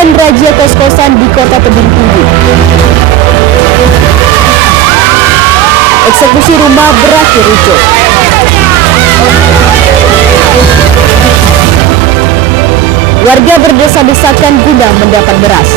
BNN razia kos-kosan di Kota Tebing Tinggi. Eksekusi rumah berakhir ricuh. Warga berdesak-desakan guna mendapat beras.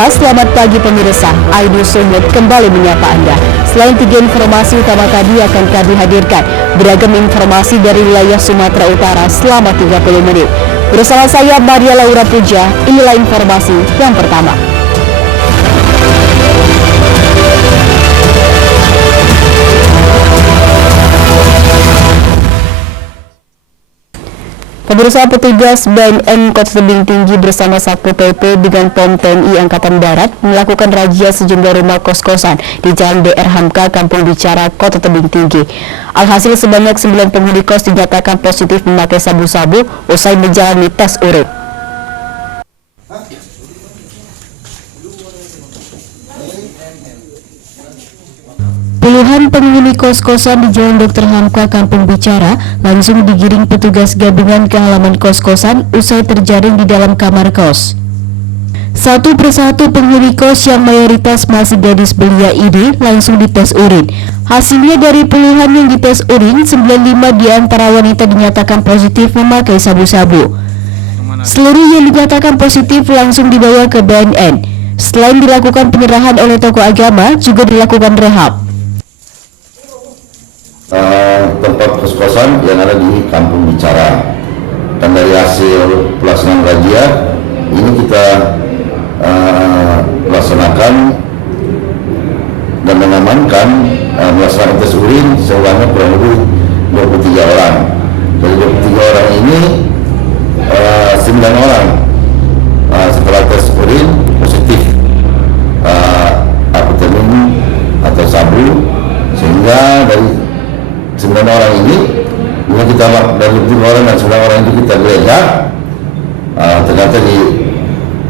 Selamat pagi pemirsa, Aidul Sumut kembali menyapa Anda. Selain 3 informasi utama tadi akan kami hadirkan beragam informasi dari wilayah Sumatera Utara selama 30 menit. Bersama saya Maria Laura Puja, inilah informasi yang pertama. Pemirsa, petugas BNN Kota Tebing Tinggi bersama Satpol PP dengan POM TNI Angkatan Darat melakukan razia sejumlah rumah kos-kosan di Jalan DR Hamka, Kampung Bicara, Kota Tebing Tinggi. Alhasil sebanyak 9 penghuni kos dinyatakan positif memakai sabu-sabu usai menjalani tes urin. Puluhan penghuni kos-kosan di Jalan Dr. Hamka, Kampung Bicara langsung digiring petugas gabungan ke halaman kos-kosan usai terjaring di dalam kamar kos. Satu persatu penghuni kos yang mayoritas masih gadis belia ini langsung dites urin. Hasilnya dari puluhan yang dites urin, 95 di antara wanita dinyatakan positif memakai sabu-sabu. Seluruh yang dinyatakan positif langsung dibawa ke BNN. Selain dilakukan penyerahan oleh tokoh agama, juga dilakukan rehab. Tempat kos-kosan yang ada di Kampung Bicara, dan dari hasil pelaksanaan razia ini kita laksanakan dan mengamankan melaksanakan tes urin sebanyak kurang lebih 23 orang. Dari 23 orang ini 9 orang setelah tes urin positif amfetamin atau sabu, sehingga dari 9 orang ini kita dari 7 orang dan 9 orang itu kita geledah, ternyata di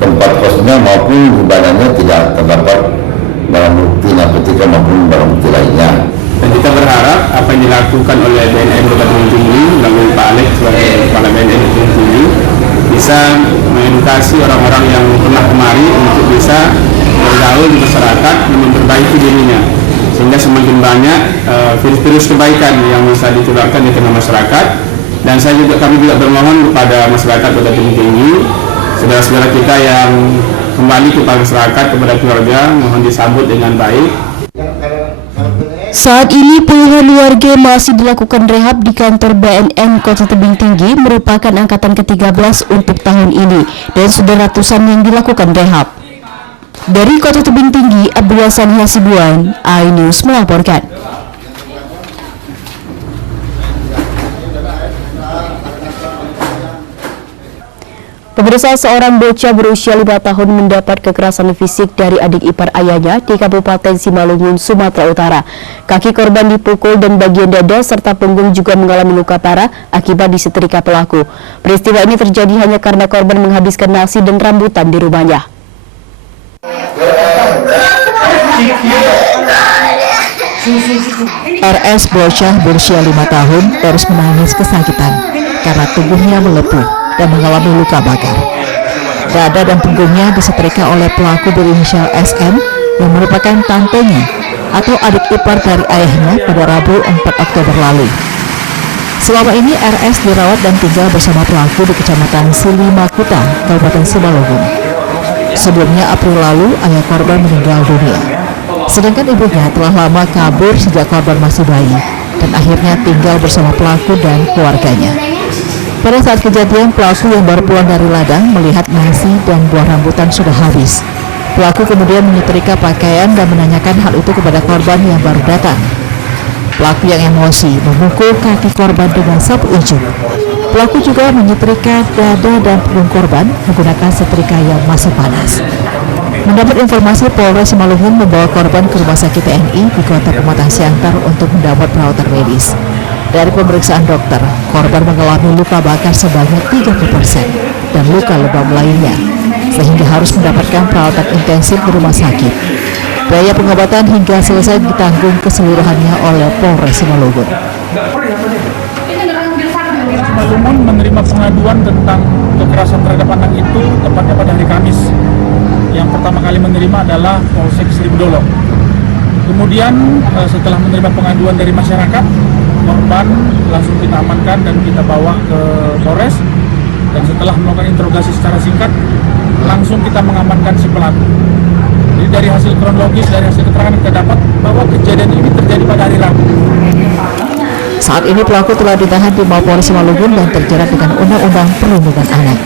tempat kosnya maupun di badannya tidak terdapat barang bukti narkotika maupun barang bukti lainnya. Dan kita berharap apa yang dilakukan oleh BNN Kota Tebing Tinggi melalui Pak Alex sebagai Kepala BNN Kota Tebing Tinggi bisa mengedukasi orang-orang yang pernah kemari untuk bisa bergaul di masyarakat dan memperbaiki dirinya, sehingga semakin banyak virus-virus kebaikan yang bisa ditularkan di tengah masyarakat. Dan kami juga bermohon kepada masyarakat Kota Tebing Tinggi, saudara-saudara kita yang kembali kepada masyarakat, kepada keluarga, mohon disambut dengan baik. Saat ini puluhan warga masih dilakukan rehab di kantor BNN Kota Tebing Tinggi, merupakan angkatan ke-13 untuk tahun ini, dan sudah ratusan yang dilakukan rehab. Dari Kota Tebing Tinggi, Abdul Hasan Hasibuan, iNews melaporkan. Pemirsa, seorang bocah berusia 5 tahun mendapat kekerasan fisik dari adik ipar ayahnya di Kabupaten Simalungun, Sumatera Utara. Kaki korban dipukul dan bagian dada serta punggung juga mengalami luka parah akibat disetrika pelaku. Peristiwa ini terjadi hanya karena korban menghabiskan nasi dan rambutan di rumahnya. RS bocah berusia 5 tahun terus menangis kesakitan karena tubuhnya melepuh dan mengalami luka bakar. Dada dan punggungnya disetrika oleh pelaku berinisial SM yang merupakan tantenya atau adik ipar dari ayahnya pada Rabu 4 Oktober lalu. Selama ini RS dirawat dan tinggal bersama pelaku di Kecamatan Silimakuta, Kabupaten Simalungun. Sebelumnya April lalu ayah korban meninggal dunia. Sedangkan ibunya telah lama kabur sejak korban masih bayi dan akhirnya tinggal bersama pelaku dan keluarganya. Pada saat kejadian, pelaku yang baru pulang dari ladang melihat nasi dan buah rambutan sudah habis. Pelaku kemudian menyetrika pakaian dan menanyakan hal itu kepada korban yang baru datang. Pelaku yang emosi memukul kaki korban dengan sapu ujung. Pelaku juga menyetrika dada dan punggung korban menggunakan setrika yang masih panas. Mendapat informasi, Polres Simalungun membawa korban ke Rumah Sakit TNI di Kota Pematang Siantar untuk mendapat perawatan medis. Dari pemeriksaan dokter, korban mengalami luka bakar sebanyak 30% dan luka lebam lainnya, sehingga harus mendapatkan perawatan intensif di rumah sakit. Biaya pengobatan hingga selesai ditanggung keseluruhannya oleh Polres Simalungun. Simalungun menerima pengaduan tentang kekerasan terhadap anak itu tepatnya pada hari Kamis. Yang pertama kali menerima adalah Polsek Seribu Dolok. Kemudian setelah menerima pengaduan dari masyarakat, korban langsung kita amankan dan kita bawa ke Polres. Dan setelah melakukan interogasi secara singkat, langsung kita mengamankan si pelaku. Jadi dari hasil kronologis, dari hasil keterangan kita dapat bahwa kejadian ini terjadi pada hari Rabu. Saat ini pelaku telah ditahan di Mapolres Simalungun dan terjerat dengan Undang-Undang Perlindungan Anak.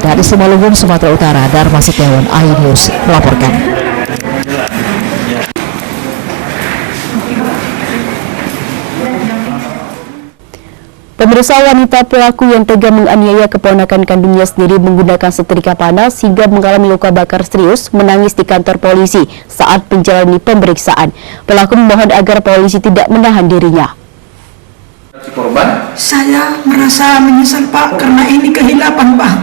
Dari Simalungun, Sumatera Utara, Dharma Setiawan, iNews melaporkan. Pemirsa, wanita pelaku yang tega menganiaya keponakan kandungnya sendiri menggunakan setrika panas hingga mengalami luka bakar serius menangis di kantor polisi saat menjalani pemeriksaan. Pelaku memohon agar polisi tidak menahan dirinya. Saya merasa menyesal, Pak, karena ini kehilapan, Pak.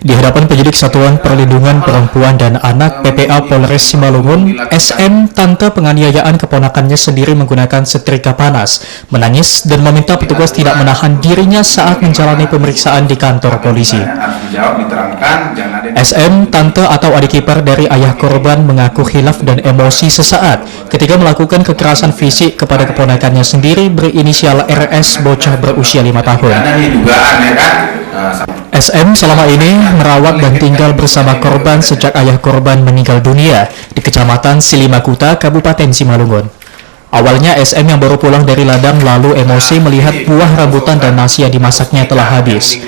Di hadapan penyidik Satuan Perlindungan Perempuan dan Anak PPA Polres Simalungun, SM, tante penganiayaan keponakannya sendiri menggunakan setrika panas, menangis dan meminta petugas tidak menahan dirinya saat menjalani pemeriksaan di kantor polisi. SM, tante atau adik ipar dari ayah korban, mengaku hilaf dan emosi sesaat ketika melakukan kekerasan fisik kepada keponakannya sendiri berinisial RS, bocah berusia 5 tahun. SM selama ini merawat dan tinggal bersama korban sejak ayah korban meninggal dunia di Kecamatan Silimakuta, Kabupaten Simalungun. Awalnya SM yang baru pulang dari ladang lalu emosi melihat buah rambutan dan nasi yang dimasaknya telah habis.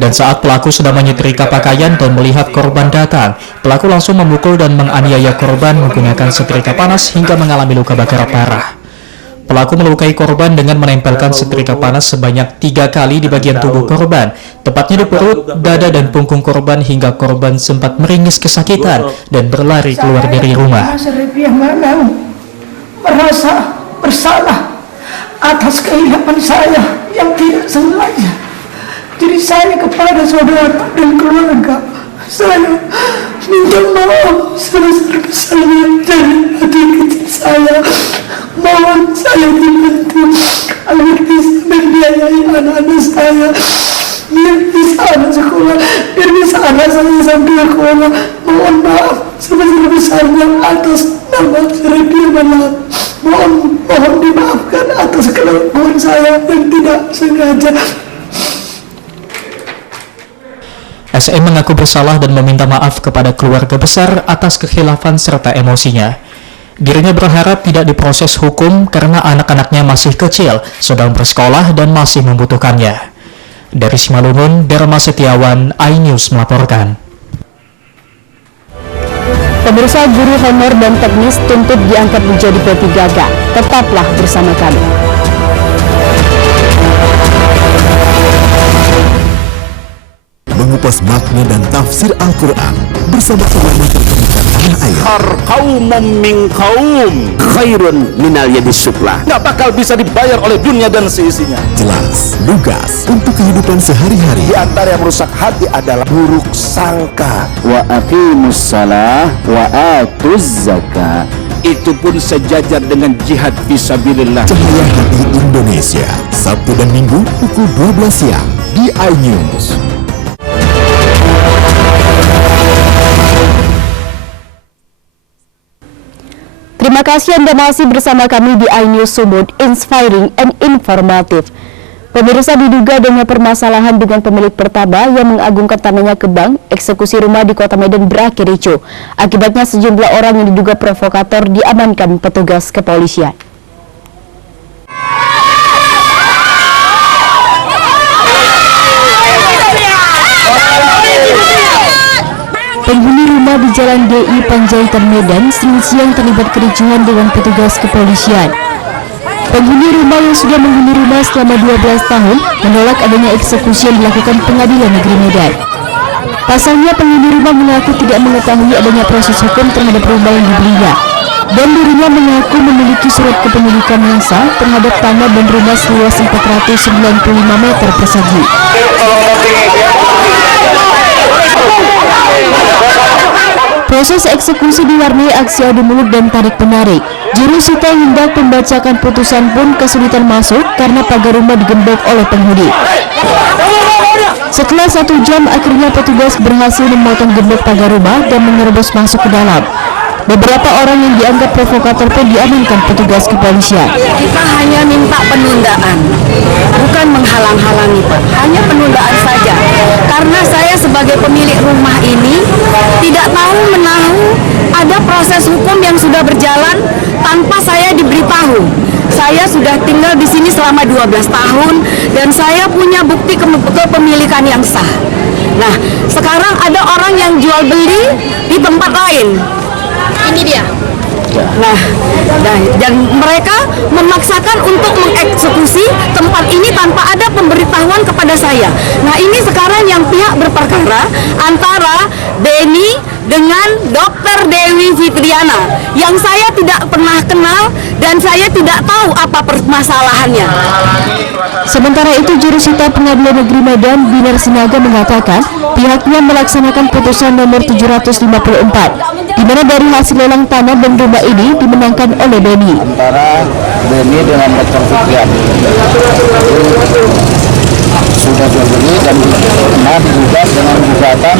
Dan saat pelaku sedang menyetrika pakaian dan melihat korban datang, pelaku langsung memukul dan menganiaya korban menggunakan setrika panas hingga mengalami luka bakar parah. Pelaku melukai korban dengan menempelkan setrika panas sebanyak 3 kali di bagian tubuh korban, tepatnya di perut, dada, dan punggung korban hingga korban sempat meringis kesakitan dan berlari keluar dari rumah. Merasa bersalah atas kehilapan saya yang tidak sengaja. Jadi saya kepada saudara dan keluarga, saya minta maaf sebesar-besarnya dari hati kecil saya. Mohon saya dibantu agar bisa membiayai anak-anak saya, biar bisa anak sekolah, biar bisa anak saya sampai sekolah. Mohon maaf sebesar-besarnya atas nama Serepia Malam. Mohon dimaafkan atas kelakuan saya yang tidak sengaja. SM mengaku bersalah dan meminta maaf kepada keluarga besar atas kekhilafan serta emosinya. Dirinya berharap tidak diproses hukum karena anak-anaknya masih kecil, sedang bersekolah dan masih membutuhkannya. Dari Simalungun, Dharma Setiawan, iNews melaporkan. Pemirsa, guru honor dan teknis tuntut diangkat menjadi P3K. Tetaplah bersama kami. Mengupas makna dan tafsir Al-Quran bersama ulama terkemuka tanah air. Kaumum min kaum khairun minal yadis sufla. Nggak bakal bisa dibayar oleh dunia dan seisinya. Jelas, lugas untuk kehidupan sehari-hari. Di antara yang merusak hati adalah buruk sangka. Wa aqimus salah wa atuz zakah. Itu pun sejajar dengan jihad fisabilillah. Cahaya Hati Indonesia, Sabtu dan Minggu pukul 12 siang di iNews. Terima kasih Anda masih bersama kami di iNews Sumut, inspiring and informative. Pemirsa, diduga adanya permasalahan dengan pemilik pertaba yang mengagungkan tanahnya ke bank, eksekusi rumah di Kota Medan berakhir ricuh. Akibatnya sejumlah orang yang diduga provokator diamankan petugas kepolisian. Penghuni rumah di Jalan DI Panjaitan Medan Senin siang terlibat kericuhan dengan petugas kepolisian. Penghuni rumah yang sudah menghuni rumah selama 12 tahun menolak adanya eksekusi yang dilakukan Pengadilan Negeri Medan. Pasalnya penghuni rumah mengaku tidak mengetahui adanya proses hukum terhadap rumah yang dibelinya. dan dirinya mengaku memiliki surat kepemilikan yang sah terhadap tanah dan rumah seluas 495 meter persegi. Proses eksekusi diwarnai aksi adu mulut dan tarik-menarik. Jurusita hendak membacakan putusan pun kesulitan masuk karena pagar rumah digembok oleh penghuni. Setelah 1 jam, akhirnya petugas berhasil memotong gembok pagar rumah dan menerobos masuk ke dalam. Beberapa orang yang dianggap provokator pun diamankan petugas kepolisian. Kita hanya minta penundaan, bukan menghalang-halangi, Pak. Hanya penundaan saja. Karena saya sebagai pemilik rumah ini tidak tahu menahu ada proses hukum yang sudah berjalan tanpa saya diberitahu. Saya sudah tinggal di sini selama 12 tahun dan saya punya bukti kepemilikan yang sah. Nah, sekarang ada orang yang jual beli di tempat lain. Ini dia. Nah, dan mereka memaksakan untuk mengeksekusi tempat ini tanpa ada pemberitahuan kepada saya. Nah, ini sekarang yang pihak berperkara antara Beni dengan Dr. Dewi Fitriana yang saya tidak pernah kenal dan saya tidak tahu apa permasalahannya. Sementara itu, Jurusita Pengadilan Negeri Medan Binar Sinaga mengatakan pihaknya melaksanakan putusan nomor 754 di mana dari hasil lelang tanah dan rumah ini dimenangkan oleh Beni. Antara Beni dengan Dr. Fitriana sudah jual beli dan pernah digugat dengan gugatan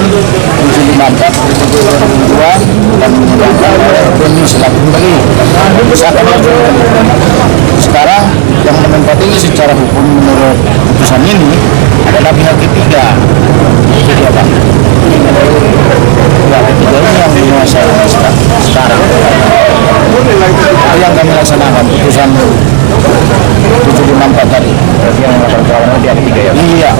754/2002 dan dimenangkan oleh Beni selaku pembeli. Sekarang yang menempati secara hukum menurut putusan ini adalah pihak ketiga. Itu dia, Pak. Pihak ketiga ini yang menguasai sekarang. Itu yang kami laksanakan putusan 754 tadi. Berarti yang mempersoalkan pihak ketiga ya? Iya.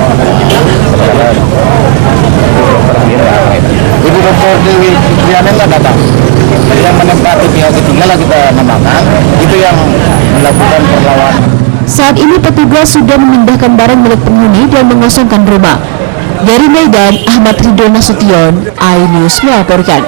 Ibu Dr. Dewi Fitriana nggak datang. Jadi yang menempati pihak ketiga lah kita namakan. Itu yang melakukan perlawanan. Saat ini petugas sudah memindahkan barang milik penghuni dan mengosongkan rumah. Dari Medan, Ahmad Ridho Nasution, iNews melaporkan.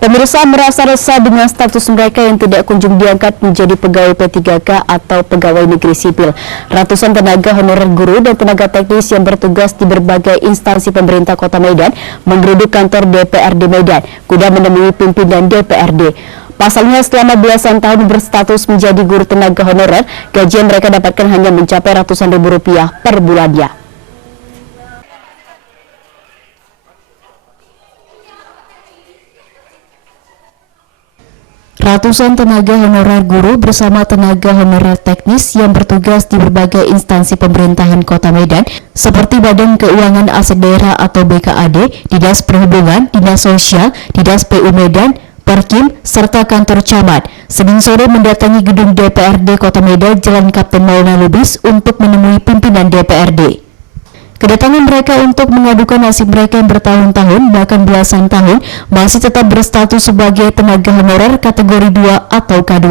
Pemirsa merasa resah dengan status mereka yang tidak kunjung diangkat menjadi pegawai P3K atau pegawai negeri sipil. Ratusan tenaga honorer guru dan tenaga teknis yang bertugas di berbagai instansi pemerintah Kota Medan menggeruduk kantor DPRD Medan guna menemui pimpinan DPRD. Pasalnya selama belasan tahun berstatus menjadi guru tenaga honorer, gaji yang mereka dapatkan hanya mencapai ratusan ribu rupiah per bulannya. Ratusan tenaga honorer guru bersama tenaga honorer teknis yang bertugas di berbagai instansi pemerintahan Kota Medan seperti Badan Keuangan Aset Daerah atau BKAD, Dinas Perhubungan, Dinas Sosial, Dinas PU Medan, Perkim, serta kantor camat, Senin sore mendatangi gedung DPRD Kota Medan Jalan Kapten Maulana Lubis untuk menemui pimpinan DPRD. Kedatangan mereka untuk mengadukan nasib mereka yang bertahun-tahun bahkan belasan tahun masih tetap berstatus sebagai tenaga honorer kategori 2 atau K2.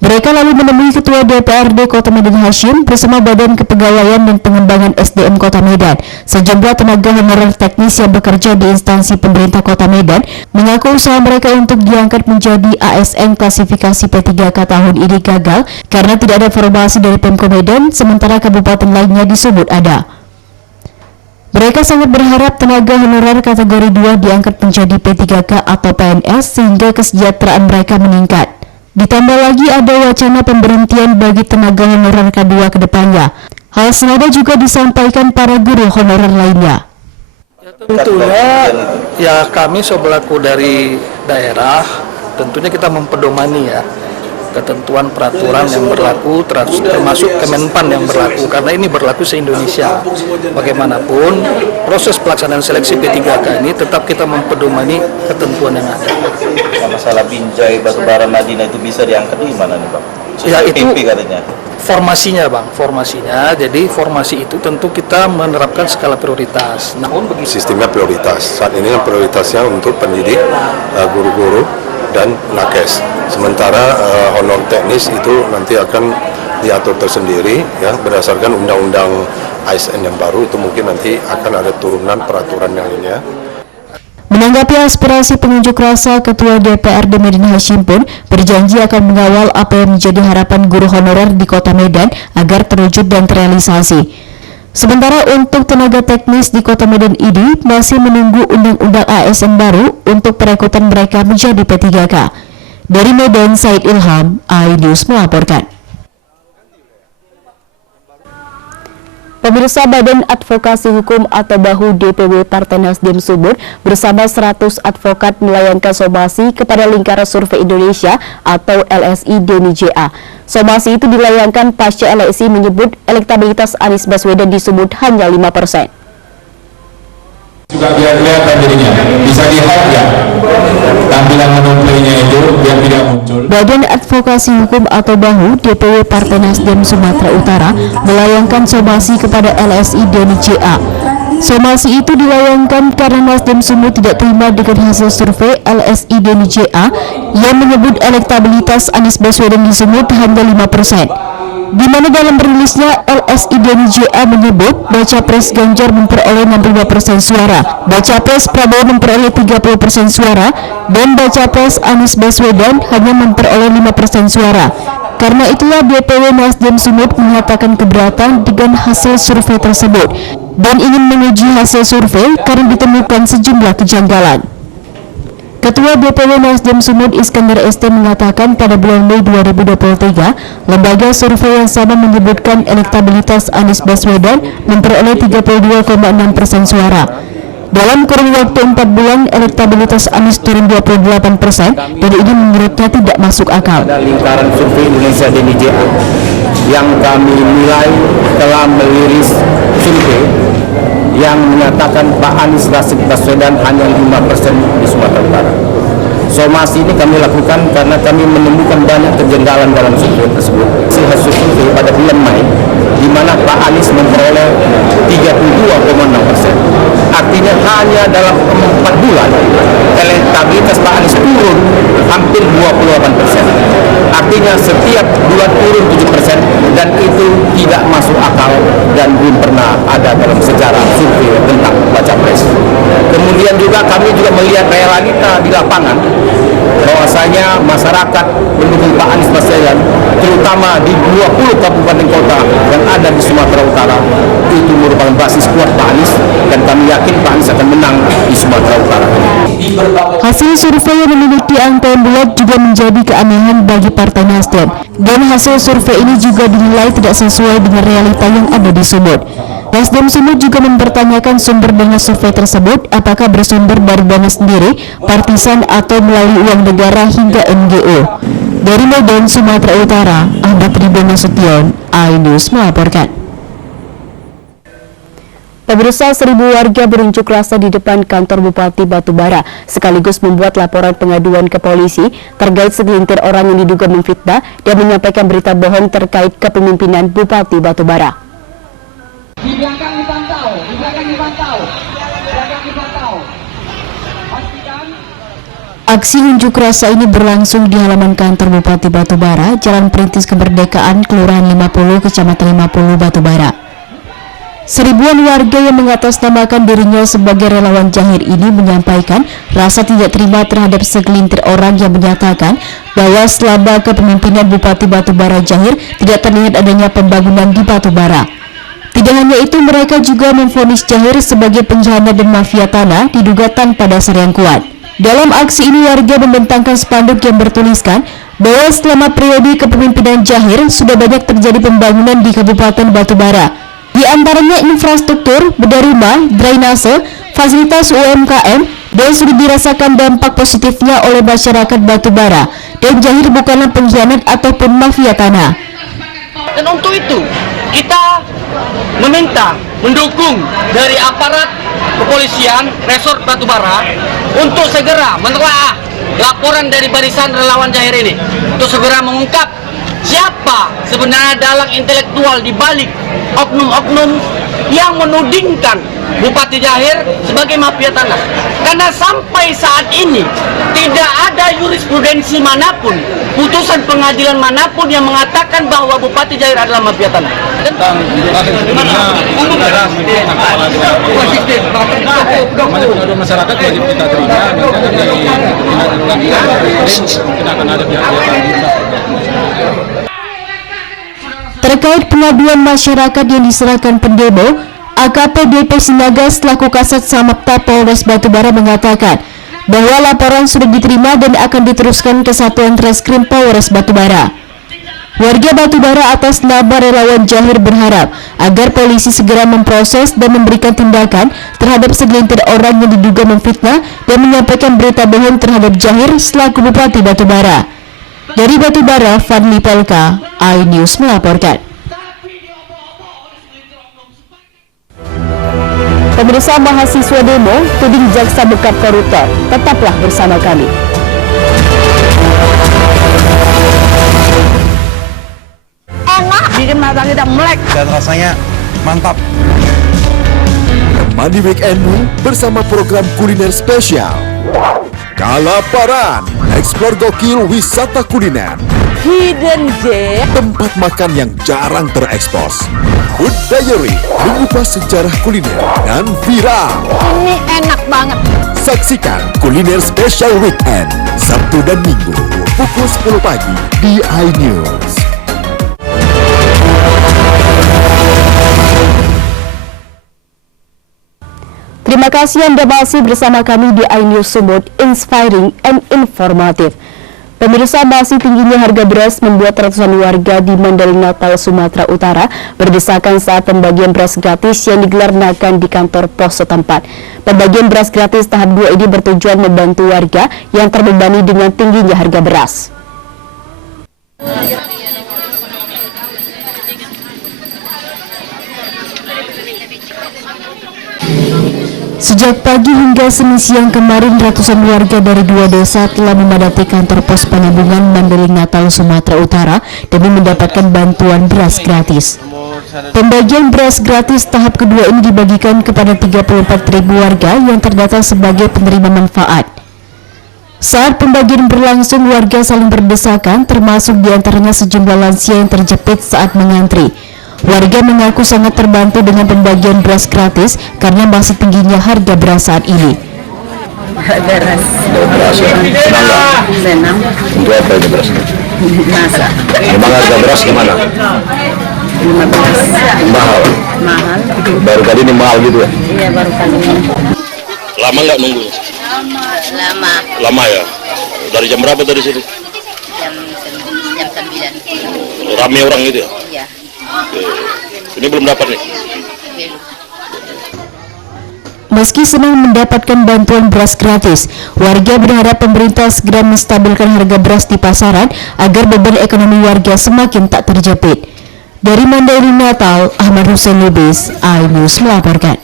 Mereka lalu menemui Ketua DPRD Kota Medan Hashim bersama Badan Kepegawaian dan Pengembangan SDM Kota Medan. Sejumlah tenaga honorer teknis yang bekerja di instansi pemerintah Kota Medan mengaku usaha mereka untuk diangkat menjadi ASN klasifikasi P3K tahun ini gagal karena tidak ada informasi dari Pemko Medan, sementara kabupaten lainnya di Sumut ada. Mereka sangat berharap tenaga honorer kategori 2 diangkat menjadi P3K atau PNS sehingga kesejahteraan mereka meningkat. Ditambah lagi ada wacana pemberhentian bagi tenaga honorer K2 ke depannya. Hal senada juga disampaikan para guru honorer lainnya. Ya, tentunya ya kami selaku dari daerah tentunya kita mempedomani ya ketentuan peraturan yang berlaku termasuk Kemenpan yang berlaku karena ini berlaku se-Indonesia. Bagaimanapun proses pelaksanaan seleksi P3K ini tetap kita mempedomani ketentuan yang ada. Masalah Binjai Batubara Madinah itu bisa diangkat di mana nih Bang? Ya itu katanya. Formasinya Bang, formasinya. Jadi formasi itu tentu kita menerapkan skala prioritas. Namun begitu sistemnya prioritas. Saat ini prioritasnya untuk pendidik, guru-guru dan nakes. Sementara honor teknis itu nanti akan diatur tersendiri ya berdasarkan undang-undang ASN yang baru itu mungkin nanti akan ada turunan peraturan yang lainnya. Menanggapi aspirasi pengunjuk rasa, Ketua DPRD Medan Hasyim pun berjanji akan mengawal apa yang menjadi harapan guru honorer di Kota Medan agar terwujud dan terrealisasi. Sementara untuk tenaga teknis di Kota Medan ini masih menunggu undang-undang ASN baru untuk perekrutan mereka menjadi P3K. Dari Medan, Said Ilham, iNews melaporkan. Pemirsa, Badan Advokasi Hukum atau BAHU DPW Partai Nasdem Sumut bersama 100 advokat melayangkan somasi kepada Lingkaran Survei Indonesia atau LSI Denny JA. Somasi itu dilayangkan pasca LSI menyebut elektabilitas Anies Baswedan di Sumut hanya 5%. Juga biar kelihatan jadinya, bisa dilihat ya tampilan menu-nya itu biar tidak muncul. Badan Advokasi Hukum atau BAHU DPW Partai Nasdem Sumatera Utara melayangkan somasi kepada LSI Denny JA. Somasi itu dilayangkan karena Nasdem Sumut tidak terima dengan hasil survei LSI Denny JA yang menyebut elektabilitas Anies Baswedan di Sumut hanya 5%. Di mana dalam rilisnya LSI Denny JA menyebut baca pres Ganjar memperoleh 65% suara, baca pres Prabowo memperoleh 30% suara, dan baca pres Anies Baswedan hanya memperoleh 5% suara. Karena itulah DPW Nasdem Sumut menyatakan keberatan dengan hasil survei tersebut dan ingin menguji hasil survei karena ditemukan sejumlah kejanggalan. Ketua DPW Nasdem Sumut Iskandar ST mengatakan pada bulan Mei 2023, lembaga survei yang sama menyebutkan elektabilitas Anies Baswedan memperoleh 32,6% suara. Dalam kurun waktu 4 bulan, elektabilitas Anies turun 28% dan ini menurutnya tidak masuk akal. Lingkaran Survei Indonesia Denny JA yang kami nilai telah meliris survei yang menyatakan Pak Anies Rashid Baswedan hanya 5% di Sumatera Utara. Somasi ini kami lakukan karena kami menemukan banyak kejanggalan dalam survei tersebut. Hasil survei pada bulan Mei, di mana Pak Anies memperoleh 32,6%. Artinya hanya dalam 4 bulan, elektabilitas Pak Anies turun hampir 28%. Artinya setiap bulan turun 7% dan itu tidak masuk akal dan belum pernah ada dalam sejarah survei tentang baca pres. Kemudian juga kami juga melihat realita di lapangan bahwasanya masyarakat mendukung Pak Anies Baswedan terutama di 20 kabupaten kota yang ada di Sumatera Utara itu merupakan basis kuat Pak Anies dan kami yakin Pak Anies akan menang di Sumatera Utara. Hasil survei yang memiliki angka yang bulat juga menjadi keanehan bagi Partai Nasdem dan hasil survei ini juga dinilai tidak sesuai dengan realita yang ada di Sumut. Nasdem Sumut juga mempertanyakan sumber dana survei tersebut apakah bersumber dari dana sendiri, partisan atau melalui uang negara hingga NGO. Dari Medan, Sumatera Utara, Ahmad Ridwan Nasution, iNews melaporkan. Pemirsa, 1.000 warga berunjuk rasa di depan kantor Bupati Batubara sekaligus membuat laporan pengaduan ke polisi terkait segelintir orang yang diduga memfitnah dan menyampaikan berita bohong terkait kepemimpinan Bupati Batubara. Di belakang dipantau, di belakang dipantau, di belakang dipantau. Pastikan. Aksi unjuk rasa ini berlangsung di halaman kantor Bupati Batubara, Jalan Perintis Kemerdekaan, Kelurahan 50, Kecamatan 50, Batubara. Seribuan warga yang mengatasnamakan dirinya sebagai relawan Jahir ini menyampaikan rasa tidak terima terhadap segelintir orang yang menyatakan bahwa selama kepemimpinan Bupati Batubara Jahir tidak terlihat adanya pembangunan di Batubara. Tidak hanya itu, mereka juga memvonis Jahir sebagai pengkhianat dan mafia tanah diduga tanpa dasar yang kuat. Dalam aksi ini warga membentangkan spanduk yang bertuliskan bahwa selama periode kepemimpinan Jahir sudah banyak terjadi pembangunan di Kabupaten Batubara. Di antaranya infrastruktur, bedah rumah, drainase, fasilitas UMKM, dan sudah dirasakan dampak positifnya oleh masyarakat Batubara. Dan Jahir bukanlah pengkhianat ataupun mafia tanah. Dan untuk itu, kita meminta mendukung dari aparat kepolisian Resort Batubara untuk segera menelaah laporan dari barisan relawan Jahir ini, untuk segera mengungkap siapa sebenarnya dalang intelektual di balik oknum-oknum yang menudingkan Bupati Jahir sebagai mafia tanah. Karena sampai saat ini tidak ada jurisprudensi manapun, putusan pengadilan manapun yang mengatakan bahwa Bupati Jahir adalah mafia tanah. Pengaduan masyarakat wajib kita terima, mungkin akan ada pihak yang Terkait pengaduan masyarakat yang diserahkan pendemo, AKP DP Sinaga selaku Kasat Samapta Polres Batubara mengatakan bahwa laporan sudah diterima dan akan diteruskan ke Satuan Reskrim Polres Batubara. Warga Batubara atas nama relawan Jahir berharap agar polisi segera memproses dan memberikan tindakan terhadap segelintir orang yang diduga memfitnah dan menyampaikan berita bohong terhadap Jahir selaku Bupati Batubara. Dari Batubara, Fadli Pelka, iNews melaporkan. Pemirsa, mahasiswa demo tuding jaksa bekap koruptor. Tetaplah bersama kami. Enak, bikin mata kita melek. Dan rasanya mantap. Temani weekendmu bersama program kuliner spesial. Kalaparan, eksplor gokil wisata kuliner. Hidden gem. Tempat makan yang jarang terekspos. Food Diary, mengupas sejarah kuliner dan viral. Ini enak banget. Saksikan kuliner spesial weekend, Sabtu dan Minggu, pukul 10 pagi di iNews. Terima kasih Anda masih bersama kami di iNews Sumut, inspiring and informative. Pemirsa, masih tingginya harga beras membuat ratusan warga di Mandailing Natal, Sumatera Utara berdesakan saat pembagian beras gratis yang digelar Nakan di kantor pos setempat. Pembagian beras gratis tahap 2 ini bertujuan membantu warga yang terbebani dengan tingginya harga beras. Sejak pagi hingga Senin siang kemarin, ratusan warga dari 2 desa telah memadati kantor pos penabungan Mandailing Natal, Sumatera Utara demi mendapatkan bantuan beras gratis. Pembagian beras gratis tahap kedua ini dibagikan kepada 34.000 warga yang terdata sebagai penerima manfaat. Saat pembagian berlangsung, warga saling berdesakan, termasuk diantaranya sejumlah lansia yang terjepit saat mengantri. Warga mengaku sangat terbantu dengan pembagian beras gratis karena masih tingginya harga beras saat ini. Beras. Senang. Untuk apa itu berasnya? Masak. Memang harga beras gimana? 15. Mahal. Mahal. Baru kali ini mahal gitu ya? Iya, baru kali ini. Lama nggak nunggu? Lama. Lama ya? Dari jam berapa dari sini? Jam 9. Ramai orang gitu ya? Iya. Oke. Ini belum dapat nih? Meski senang mendapatkan bantuan beras gratis, warga berharap pemerintah segera menstabilkan harga beras di pasaran agar beban ekonomi warga semakin tak terjepit. Dari Mandailing Natal, Ahmad Hussein Lubis, iNews melaporkan.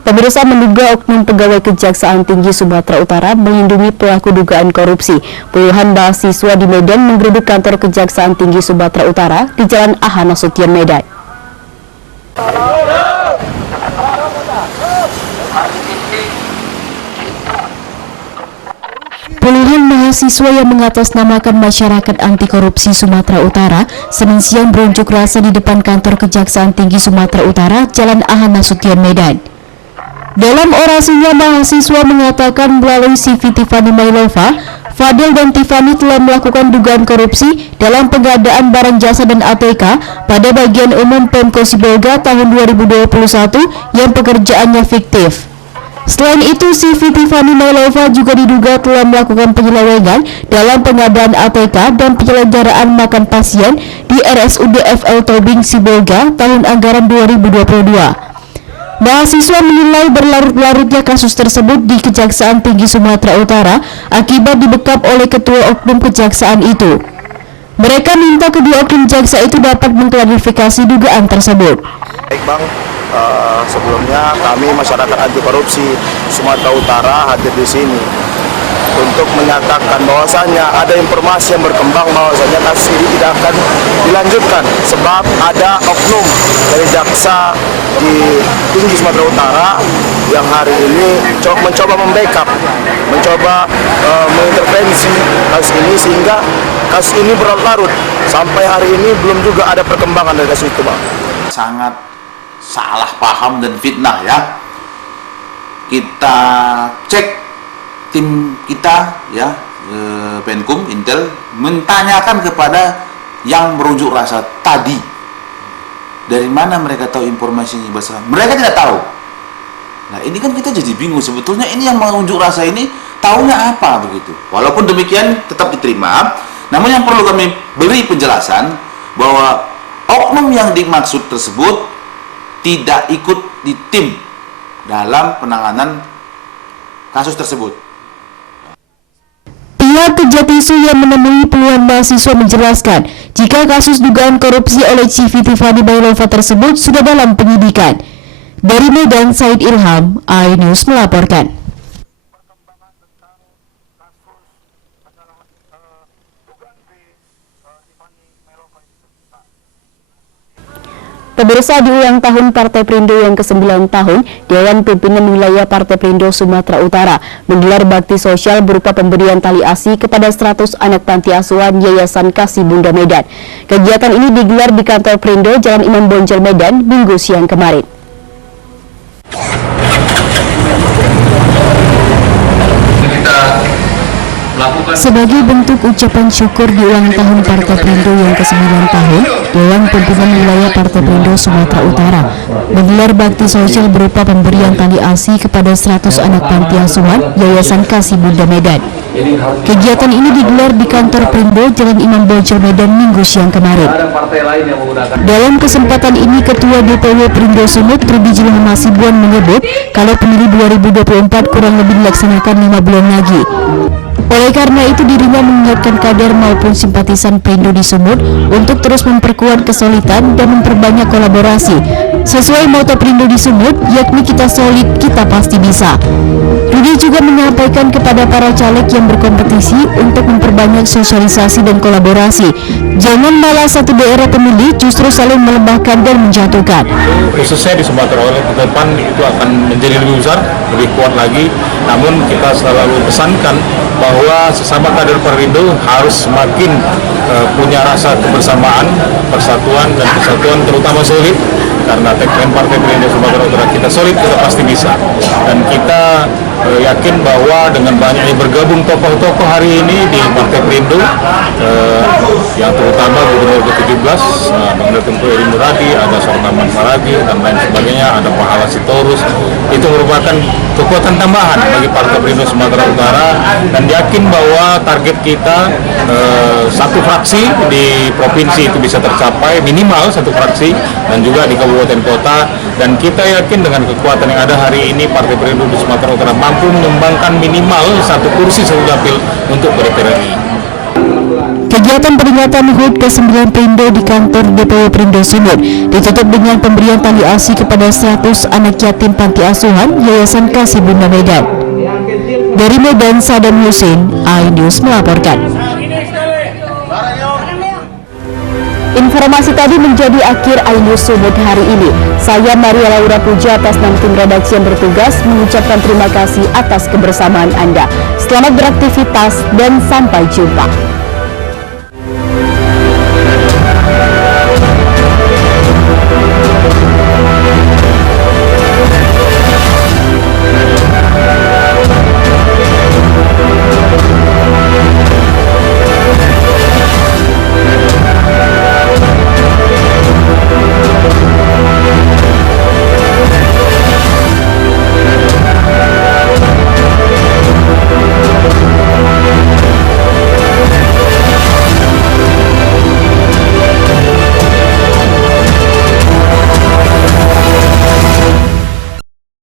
Pemirsa, menduga oknum pegawai Kejaksaan Tinggi Sumatera Utara melindungi pelaku dugaan korupsi. Puluhan mahasiswa di Medan menggeruduk kantor Kejaksaan Tinggi Sumatera Utara di Jalan AH Nasution, Medan. Puluhan mahasiswa yang mengatasnamakan Masyarakat Anti Korupsi Sumatera Utara Senin siang berunjuk rasa di depan kantor Kejaksaan Tinggi Sumatera Utara, Jalan AH Nasution, Medan. Dalam orasinya, mahasiswa mengatakan melalui CV Tiffany Mailova, Fadil dan Tiffany telah melakukan dugaan korupsi dalam pengadaan barang jasa dan ATK pada bagian umum Pemko Sibolga tahun 2021 yang pekerjaannya fiktif. Selain itu, CV Tiffany Mailova juga diduga telah melakukan penyelewengan dalam pengadaan ATK dan penyelenggaraan makan pasien di RSUD FL Tobing Sibolga tahun anggaran 2022. Mahasiswa menilai berlarut-larutnya kasus tersebut di Kejaksaan Tinggi Sumatera Utara akibat dibekap oleh ketua oknum kejaksaan itu. Mereka minta kedua oknum jaksa itu dapat mengklarifikasi dugaan tersebut. Baik Bang, sebelumnya kami masyarakat anti korupsi Sumatera Utara hadir di sini untuk menyatakan bahwasanya ada informasi yang berkembang bahwasanya kasus ini tidak akan dilanjutkan sebab ada oknum dari jaksa di tinggi Sumatera Utara yang hari ini mencoba membackup, mencoba mengintervensi kasus ini sehingga kasus ini berlarut sampai hari ini belum juga ada perkembangan dari kasus itu, Bang. Sangat salah paham dan fitnah ya. Kita cek tim kita ya, Penkum Intel menanyakan kepada yang berunjuk rasa tadi, dari mana mereka tahu informasinya bersama? Mereka tidak tahu. Nah ini kan kita jadi bingung, sebetulnya ini yang mengunjuk rasa ini tahunya apa begitu. Walaupun demikian tetap diterima, namun yang perlu kami beri penjelasan bahwa oknum yang dimaksud tersebut tidak ikut di tim dalam penanganan kasus tersebut. Pihak Kejatisu yang menemui puluhan mahasiswa menjelaskan jika kasus dugaan korupsi oleh CV Tiffany Bailova tersebut sudah dalam penyidikan. Dari Medan, Said Ilham, iNews melaporkan. Pemirsa, di ulang tahun Partai Perindo yang ke-9 tahun, Dewan Pimpinan Wilayah Partai Perindo Sumatera Utara menggelar bakti sosial berupa pemberian tali ASI kepada 100 anak panti asuhan Yayasan Kasih Bunda Medan. Kegiatan ini digelar di kantor Perindo Jalan Imam Bonjol Medan Minggu siang kemarin. Sebagai bentuk ucapan syukur di ulang tahun Partai Perindo yang ke-9 tahun, Dewan Pimpinan Wilayah Partai Perindo Sumatera Utara menggelar bakti sosial berupa pemberian tali ASI kepada 100 anak panti asuhan Yayasan Kasih Bunda Medan. Kegiatan ini digelar di kantor Perindo Jalan Imam Bonjol Medan Minggu siang kemarin. Dalam kesempatan ini, Ketua DPW Perindo Sumut Rudi Jilham Hasibuan menyebut kalau pemilu 2024 kurang lebih dilaksanakan 5 bulan lagi. Oleh karena itu, dirinya mengingatkan kader maupun simpatisan Perindo di Sumut untuk terus memperkuat kesolidan dan memperbanyak kolaborasi. Sesuai moto Perindo di Sumut, yakni kita solid, kita pasti bisa. Rudi juga menyampaikan kepada para caleg yang berkompetisi untuk memperbanyak sosialisasi dan kolaborasi. Jangan malah satu daerah pemilih justru saling melemahkan dan menjatuhkan. Khususnya di Sumatera Utara ke depan itu akan menjadi lebih besar, lebih kuat lagi. Namun kita selalu pesankan bahwa sesama kader Perindo harus semakin punya rasa kebersamaan, persatuan dan kesatuan, terutama solid. Karena tagline Partai Perindo Sumatera Utara, kita solid, kita pasti bisa. Dan kita yakin bahwa dengan banyaknya bergabung tokoh-tokoh hari ini di Partai Perindo, yang terutama Gubernur ke-17, Bang Datuk Eri Muradi, ada Sornaman Saragi, dan lain sebagainya, ada Pak Hala Sitorus, itu merupakan kekuatan tambahan bagi Partai Perindo Sumatera Utara, dan yakin bahwa target kita satu fraksi di provinsi itu bisa tercapai, minimal satu fraksi, dan juga di kabupaten kota, dan kita yakin dengan kekuatan yang ada hari ini Partai Perindo di Sumatera Utara mampu mengembangkan minimal satu kursi satu dapil untuk DPR RI. Kegiatan peringatan HUT ke-9 Perindo di kantor DPW Perindo Sumut ditutup dengan pemberian tali ASI kepada 100 anak yatim panti asuhan Yayasan Kasih Bunda Medan. Dari Medan, Saddam Hussein, iNews melaporkan. Informasi tadi menjadi akhir iNews Sumut hari ini. Saya Maria Laura Puja atas nama tim redaksi yang bertugas mengucapkan terima kasih atas kebersamaan Anda. Selamat beraktivitas dan sampai jumpa.